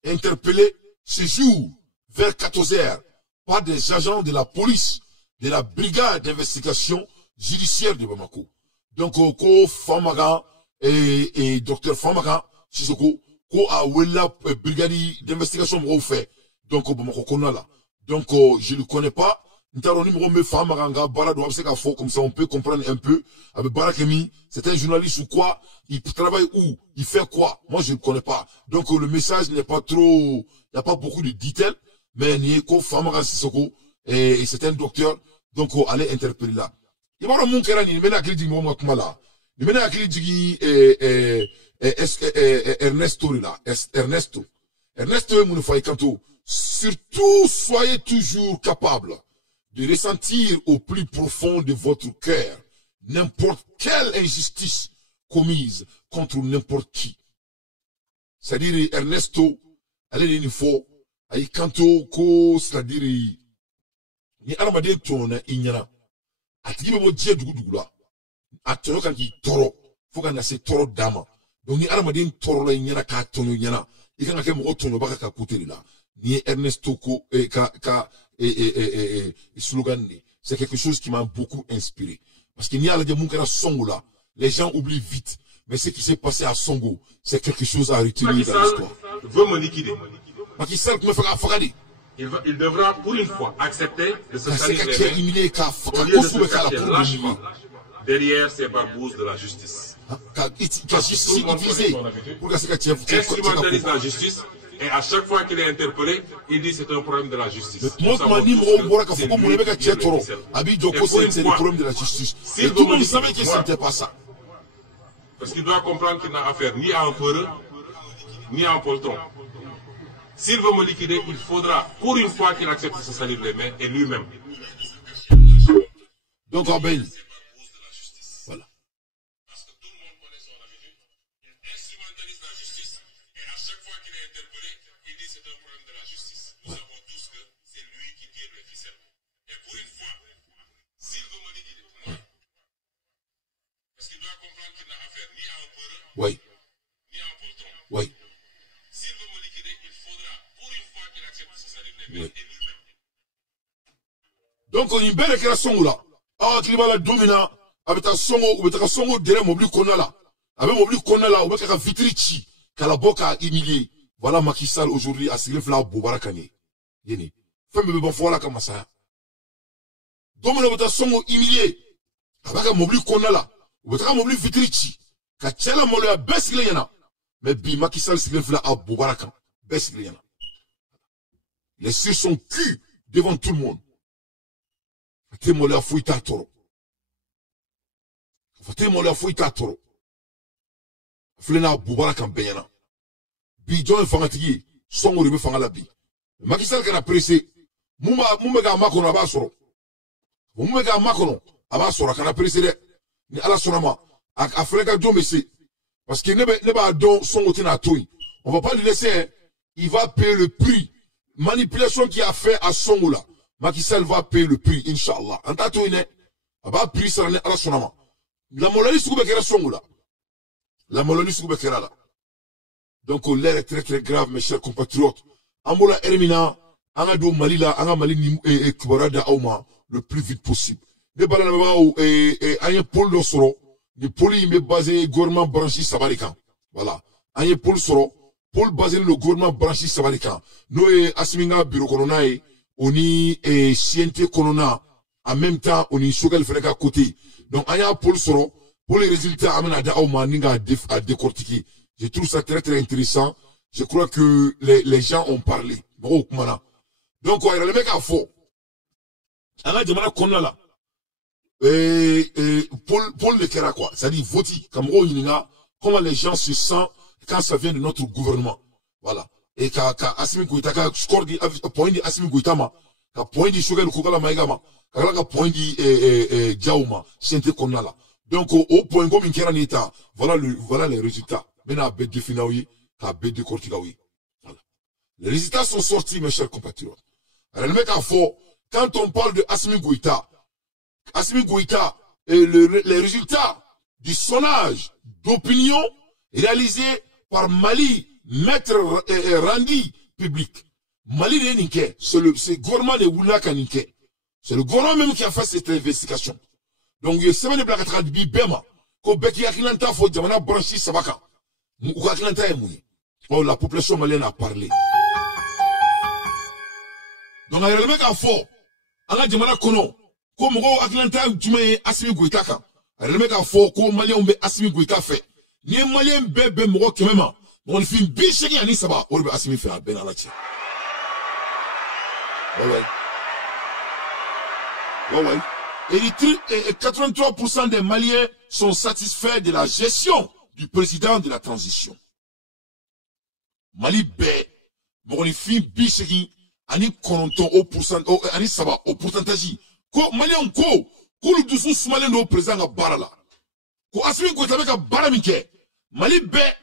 interpellé ce jour vers 14h par des agents de la police de la brigade d'investigation judiciaire de Bamako. Donc, ko Famara et docteur Famara Sissoko ko a wela brigade d'investigation fait. Donc, Bamako konala. Donc, je le connais pas. Comme ça on peut comprendre un peu. Avec Barakemi, c'est un journaliste ou quoi? Il travaille où? Il fait quoi? Moi, je ne connais pas. Donc, le message n'est pas trop, il n'y a pas beaucoup de détails, mais il y a Famara Sissoko, et c'est un docteur, donc, allez interpeller là. Il va y avoir mon kéran, il mène à Kridi Mohamed, il mène à Kridi, Ernesto là, Ernesto, Mounoufaïkanto. Surtout, soyez toujours capables de ressentir au plus profond de votre cœur n'importe quelle injustice commise contre n'importe qui. C'est-à-dire, Ernesto, allez, il faut, aïe, kanto, ko, c'est-à-dire, ni armadé tourne, ignana. Atigi mo dje dougoula. Atono kan ki toro. Faut qu'on a ces toro dama. Donc, ni armadé toro la ignana ka tono ignana. Il y a un mo tono baka ka kouteri là. Ni Ernesto ko, slogan, c'est quelque chose qui m'a beaucoup inspiré. Parce qu'il y a des gens Songo là, les gens oublient vite. Mais ce qui s'est passé à Songo, c'est quelque chose à retenir dans l'histoire. Veut me liquider. Macky Sall me fera fagadi. Il devra pour une fois accepter de se salir les mains au lieu de se cacher lâchement derrière ces barbouzes de la justice. Instrumentalise la justice. Et à chaque fois qu'il est interpellé, il dit c'est un problème de la justice. Et pour une fois, et tout le monde savait que ce n'était pas ça. Parce qu'il doit comprendre qu'il n'a affaire ni à un peureux, ni à un poltron. S'il veut me liquider, il faudra pour une fois qu'il accepte de se salir les mains et lui-même. Donc, Abel. Voilà. Parce que tout le monde connaît son habitude. Il instrumentalise la justice. Et à chaque fois qu'il est interpellé, il dit c'est un problème de la justice. Nous savons tous que c'est lui qui tire les ficelles. Et pour une fois, s'il veut me liquider, parce qu'il doit comprendre qu'il n'a affaire ni à un peureux, oui, ni à un poltron. Oui. S'il veut me liquider, il faudra pour une fois qu'il accepte de se salir les mains et lui-même. Donc, on y belle création là. Ah, tu vas la dominer. Avec ta songo, derrière mobile konala. Avec mobile konala, avec un vitrici. Kalaboka humilié. Voilà Macky Sall aujourd'hui à Sirif la Boubarakane. Yéni. Femme me bon voilà comme ça. Domine avec ta songo humilié. Avec un mobile konala. Avec un mobile vitrici. Kachela mole a besile yana. Mais bi Macky Sall Sirif la Boubarakane. Besile yana. Il est sur son cul devant tout le monde. Fate mole a fouita toro. Fate mole a fouita toro. Flena Boubarakane benyana. Bi John Fangatigi, son ribe fangala bi. Macky Sall kana pressé. Mumega makono abasoro. Mumega makono abasoro kana pressé de. Ni ala sonama. Ak Afrika Jomese. Parce que ne pas don son côté na toi. On va pas le laisser, hein. Il va payer le prix. Manipulation qu'il a fait à son là. Macky Sall va payer le prix, Inch'Allah. En tant que il va payer ça à la sonama. La molali soube kera son là. La molali soube kera là. Donc l'air est très très grave, mes chers compatriotes. Ambola Ermina, Angado Malila, Anga Mali et Kubarada Auma, le plus vite possible. De Balanama et Aya Paul Losoro, de Poli me basé gouvernement branchi Sabarikan. Voilà. Aya Paul Soro, Paul basé le gouvernement branchi Sabarikan. Nous et Asminga Bureau Coronae, on y est Siente Corona, en même temps, on y Sogal Frega à côté. Donc Aya Paul Soro, pour les résultats, Amenada Auma, Ninga à décortiquer. Je trouve ça très très intéressant. Je crois que les gens ont parlé. Donc, le mec a faux. Alors, je me là. Paul Le Kera, quoi. Ça dit, voti. Comment les gens se sentent quand ça vient de notre gouvernement. Voilà. Et quand Assimi Goïta, quand score dit, point de Assimi Goïtama, quand point de Shogel Koukala Maïgama, quand point de Djaouma, Sente Konala. Donc, au point comme une Kera Nita, voilà les résultats. Maintenant, à Bédé Finaoui, à Bédé Kortigaoui. Voilà. Les résultats sont sortis, mes chers compatriotes. Alors, le mec a faux, quand on parle de Assimi Goïta, et les résultats du sondage d'opinion réalisé par Mali, maître Randi public. Mali de Ninke, c'est le gouvernement de Woulaka Ninke. C'est le gouvernement même qui a fait cette investigation. Donc, il y a 7 de Black Tradibi Bema, ko Beki Akinanta fo Jamana Branchi Sabaka. Oh, la population malienne a parlé. Donc, le mec a fort. Anga Jamana Kono. Comme Atlanta, tu m'as Assimi Goïta. Le mec a fort. Comme Malien, be Assimi Goïta fait. Ni un Malien bébé moro kemema. Bon, il fait une biche qui a ni saba. Ou le Assimi fait un ben à la tia. Ouais. Et 83% des Maliens sont satisfaits de la gestion du président de la transition. Mali bé, Morifin Bichegi, Ani Koronton au pourcentage, Ani Saba au pourcentage. Ko Malien ko, le dessous Somalien au président à Barala. Ko Asmi ko tabeka Baramike. Mali bé,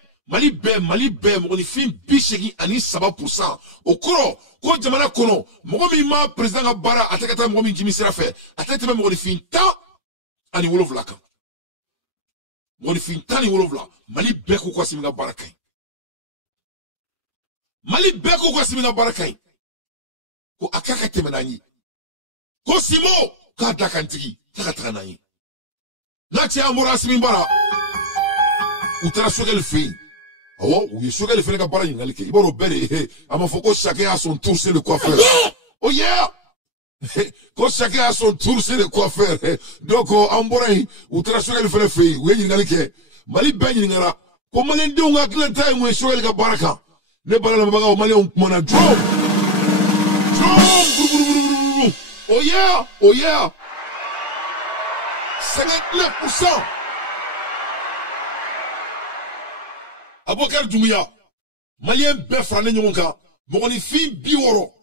Morifin Bichegi, Ani Saba %. Au Koro, ko Jamana Kono, Moromima président à Bara, Atakata Moromi Jimmy Serafé, Atakata Morifin Ta, Ani Wolof Laka. Morifin Ta ni Wolof La. Mali beko kwa siminga barakai. Mali beko kwa siminga barakai. Ko akaka temenani. Ko simo ka dakantigi takatanani. Nati amora simimbara. Utara sogel fi. Oh, oui, sogel fi ka bara yingalike. Iboro bere ama foko chacun a son tour c'est le coiffeur. Oh yeah. Quand chacun a son tour c'est le coiffeur. Donc ambora utara sogel fi oui yingalike. Mali ben yingara. Ko Malien de nga Atlanta mo sogel ka baraka. Ne bala mabaga o Malien mona drum. Oh yeah. 59%. Abokar Doumbouya. Malien be frane nyonka. Moni fi biworo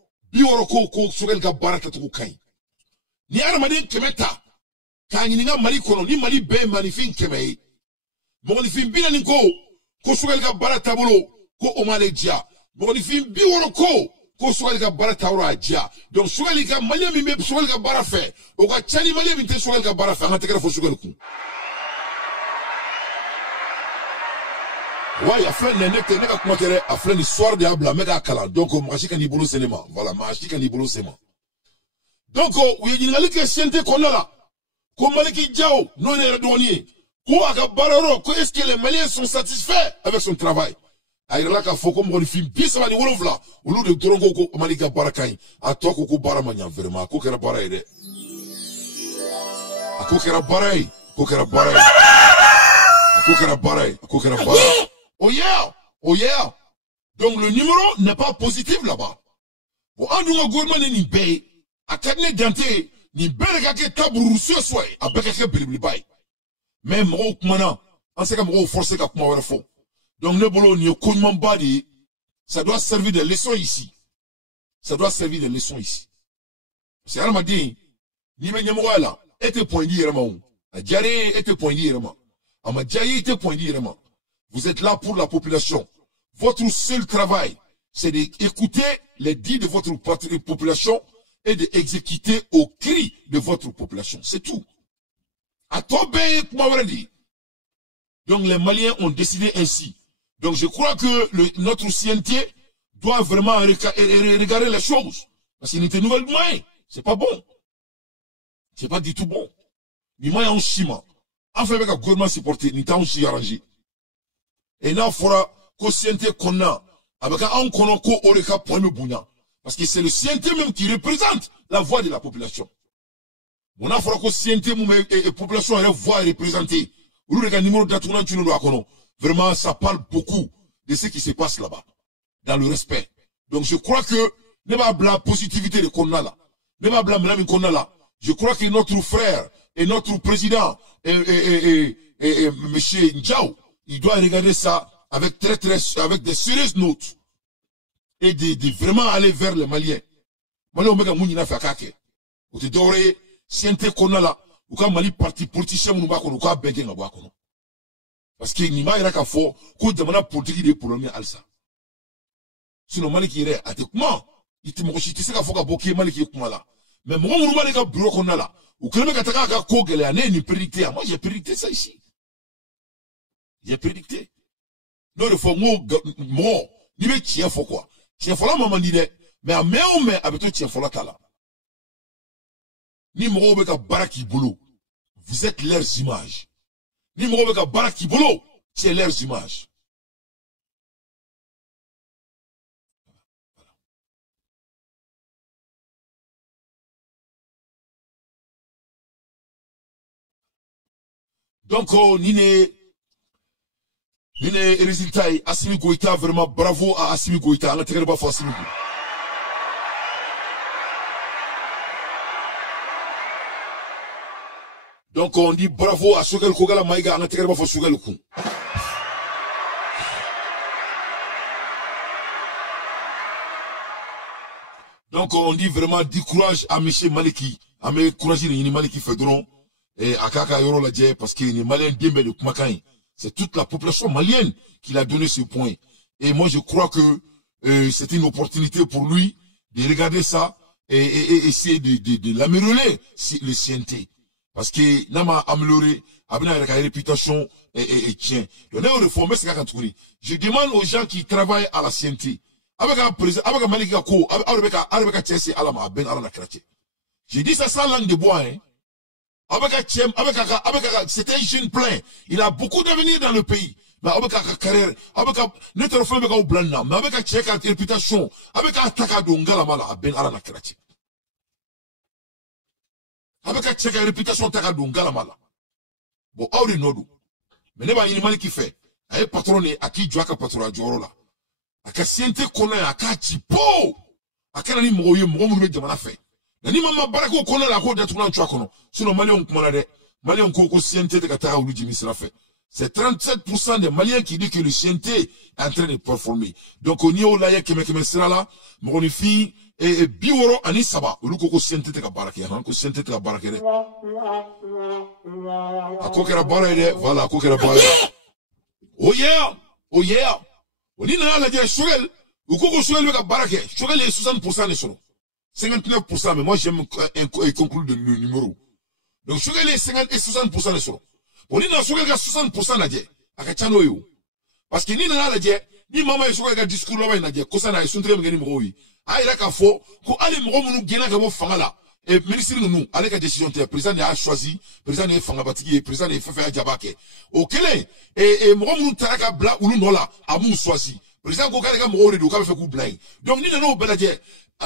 ko sogel ka baraka to kai. Ni armade kemeta. Kanyi nga Mali kono ni Mali be manifin kemei. Moni fi bina ni ko sogel ka baraka tabolo ko omale dia. Moni fi biworo ko sogel ka baraka tabolo dia. Donc sogel ka Malien mi me sogel ka baraka fe. O ka chani Malien mi te sogel ka baraka fe. Ngate kala fo sogel ku. Ouais, il y a fait l'histoire de Abla, méga kala. Donc, Machika Nibolo Sénéma. Voilà, Machika Nibolo Sénéma. Donc, oui, il y a une question qu'on a là. Comment les Djao, non les douaniers. Quoi, Bararo, est-ce que les Maliens sont satisfaits avec son travail? Aïra ka foko mo ni film bisa mani wolofla au lieu de torongo ko malika barakai a toko ko baramanya vraiment ko kera barai Oh yeah. Donc le numéro n'est pas positif là-bas. Bon, en nous, gouvernement ni bay, à cabinet denté, ni belga tabou sur soi, à bekake bilibai. Même rouk mana, en sait comme forcé qu'à moi fond. Donc le boulot ni au coulement badi, ça doit servir de leçon ici. C'est elle m'a dit, ni me nyamouala, était point d'irama. A diaré était point d'irama. A ma diaré était point d'irama. Vous êtes là pour la population. Votre seul travail, c'est d'écouter les dits de votre population et d'exécuter au cri de votre population. C'est tout. À toi, donc les Maliens ont décidé ainsi. Donc je crois que notre CNT doit vraiment regarder les choses. Parce qu'il y a une nouvelle moyen. C'est pas bon. C'est pas du tout bon. Ni moyen en chima. Enfin, avec le gouvernement supporté, ni t'as aussi arrangé. Et là, il faudra qu'au CNT qu'on a, avec un qu'on ko oreka premier bounya. Parce que c'est le CNT même qui représente la voix de la population. On a faudra qu'au CNT, la population, elle voix représentée. Vraiment, ça parle beaucoup de ce qui se passe là-bas. Dans le respect. Donc, je crois que, ne pas la positivité de qu'on a là. Ne pas blâmer qu'on a là. Je crois que notre frère et notre président, monsieur Ndiaou, il doit regarder ça avec avec des sérieuses notes. Et de vraiment aller vers les Maliens. Maliens, on m'a fait kake. Ou te doré, si un qu'on a là, ou quand Mali parti politicien, ou quand bégué, parce que ni ma ira ka fo ko jamana politique de problème alsa. Sinon Mali qui irait à te comment il te mochi te seka fo ka boké Mali qui kuma là. Mais moi mon Mali ka bureau qu'on a là. Ou que le mec ataka ka ko gele ané ni prédicté. Moi j'ai prédicté ça ici. J'ai prédicté. Non le fo mo ni be tien fo quoi. Tien fo la maman dit mais à mais avec toi tien fo la tala. Ni mo be ka baraki boulot. Vous êtes leurs images. Ni mo be ka baraki boulot, c'est leurs images. Donc, Nine résultat, Assimi Goïta, vraiment bravo à Assimi Goïta. On a très bien fait Assimi Goïta. Donc, on dit bravo à Sogel Kogala Maïga, on a très bien fait Sogel Kou. Donc, on dit vraiment du courage à M. Maliki, à M. Kouraji de Maliki Fedron. Et à Kaka Yoro l'a dit, parce que les Maliens d'Imbe de Kumakai, c'est toute la population malienne qui l'a donné ce point. Et moi, je crois que c'est une opportunité pour lui de regarder ça et essayer de l'améliorer, le CNT. Parce que Nama amélioré, avec la réputation et tient. Donc, on réforme, c'est je demande aux gens qui travaillent à la CNT, avec un président, avec un Malika Ko, avec un Tchessi Alama, Ben Alana Kraché. J'ai dit ça sans langue de bois, hein. C'était un jeune plein. Il a beaucoup d'avenir dans le pays. Mais avec sa carrière, avec notre femme avec un blanc, mais avec sa réputation, avec un takadonga la mala, ben alana krati. Avec sa réputation takadonga la mala. Bon, auri nodu. Mais n'est pas une mal qui fait. Aïe patronne, à qui joaka patron jorola. À qui siente connaît, à qui chipo. À qui n'ani moye, moye de mana fait. Ni mama barako kono la ko de tunan twakono sinon Maliens kumana de Maliens ko CNT de katara ou Jimmy sera fait. C'est 37% des Maliens qui disent que le CNT est en train de performer. Donc on y a là keme sera là mon fille et biworo ani saba ou ko CNT de barake han ko CNT de barake de akokera barake voilà akokera barake oh yeah on y na la dire Choguel ou ko Choguel de barake Choguel est 60% de son 59%, mais moi j'aime conclure le numéro. Donc, je suis les 50 et 60% de son. Pour nous, je suis 60% la dire. Parce que ni na la dire, ni maman est un discours là-bas, na dire, kosa na est suntre mgeni mroui. Ah, il a qu'à faux, ko allez mromunu gena kamo fangala. Et ministre nous, allez qu'à décision, le président a choisi, président est fangabatiki, président est fait jabake. Ok, et mromunu taraka bla ou nola, a mou choisi. Président Gokarega mromunu do, fait coup blind. Donc, ni na no beladie.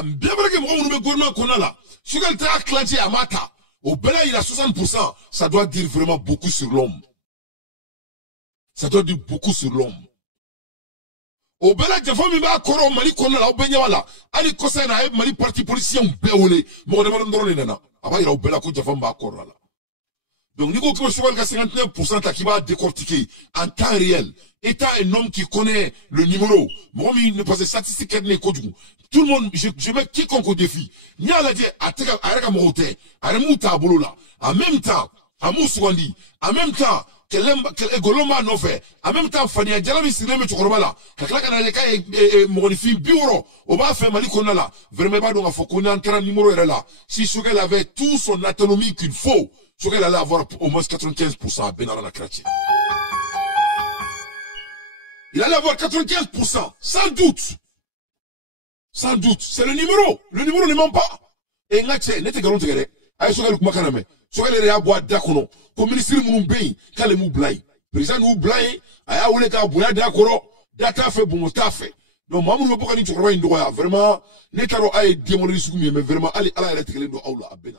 Bien vrai que moi, on me gouvernement qu'on a là. Ce qu'elle t'a clenché à Mata, au Bela, il a 60%. Ça doit dire vraiment beaucoup sur l'homme. Ça doit dire beaucoup sur l'homme. Au Bela, j'ai fait un coro Mali qu'on a là, au Benyawala. Ali Kosa na Mali parti policier, on béolé. Mon demande de nana. Avant, il a au Bela, qu'on a fait un coro là. Donc, Nico qui va 59% qui va décortiquer en temps réel. Étant un homme qui connaît le numéro. Moi, il ne passe pas statistique n'est qu'au tout le monde, je mets quiconque au défi. Ni à la dire, à Teka, à Reka Morote, à Remouta Bolola. En même temps, à Moussouandi, en même temps, Goloma no fait en même temps Fania Jalami Sineme Chokorobala kakla kana leka monifin biuro on va faire Mali Konala vraiment pas donc faut qu'on entre un numéro là si Choguel avait tout son autonomie qu'il faut Choguel allait avoir au moins 95% à Benara la Krachi il allait avoir 95% sans doute c'est le numéro ne ment pas et ngache n'était garanti que ay Choguel kumakaname Choguel ya bois dakono ko ministre mun be kale mu blay président nous blay aya wole ka boya dakoro data fait bon ta fait non mamu no bokani Chokorba ndo ya vraiment ne taro ay démolir suku mais vraiment ali ala ala tekele ndo awla abena